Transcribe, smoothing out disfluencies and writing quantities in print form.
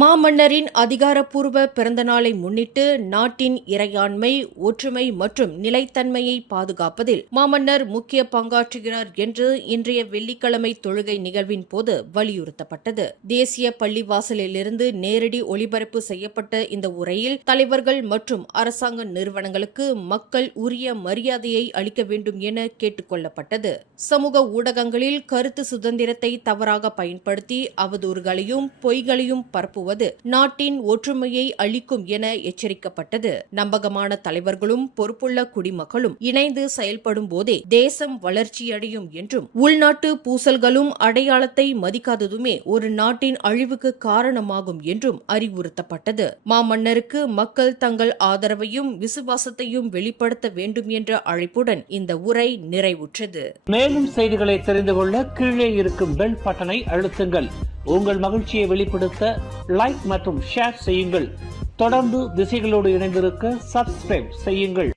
மாமன்னரின் அதிகாரப்பூர்வ பிறந்தநாளை முன்னிட்டு நாட்டின் இறையாண்மை, ஒற்றுமை மற்றும் நிலைத்தன்மையை பாதுகாப்பதில் மாமன்னர் முக்கிய பங்காற்றுகிறார் என்று இன்றைய வெள்ளிக்கிழமை தொழுகை நிகழ்வின் போது வலியுறுத்தப்பட்டது. தேசிய பள்ளிவாசலிலிருந்து நேரடி ஒளிபரப்பு செய்யப்பட்ட இந்த உரையில் தலைவர்கள் மற்றும் அரசாங்க நிறுவனங்களுக்கு மக்கள் உரிய மரியாதையை அளிக்க வேண்டும் என கேட்டுக் கொள்ளப்பட்டது. சமூக ஊடகங்களில் கருத்து சுதந்திரத்தை தவறாக பயன்படுத்தி அவதூறுகளையும் பொய்களையும் பரப்புவது நாட்டின் ஒற்றுமையை அளிக்கும் என எச்சரிக்கப்பட்டது. நம்பகமான தலைவர்களும் பொறுப்புள்ள குடிமக்களும் இணைந்து செயல்படும் போதே தேசம் வளர்ச்சியடையும் என்றும், உள்நாட்டு பூசல்களும் அடையாளத்தை மதிக்காததுமே ஒரு நாட்டின் அழிவுக்கு காரணமாகும் என்றும் அறிவுறுத்தப்பட்டது. மாமன்னருக்கு மக்கள் தங்கள் ஆதரவையும் விசுவாசத்தையும் வெளிப்படுத்த வேண்டும் என்ற அழைப்புடன் இந்த உரை நிறைவுற்றது. மேலும் செய்திகளை தெரிந்து கொள்ள கீழே இருக்கும் பெல் பட்டனை அழுத்துங்கள். உங்கள் மகிழ்ச்சியை வெளிப்படுத்த லைக் மற்றும் ஷேர் செய்யுங்கள். தொடர்ந்து திசைகளோடு இணைந்திருக்க சப்ஸ்கிரைப் செய்யுங்கள்.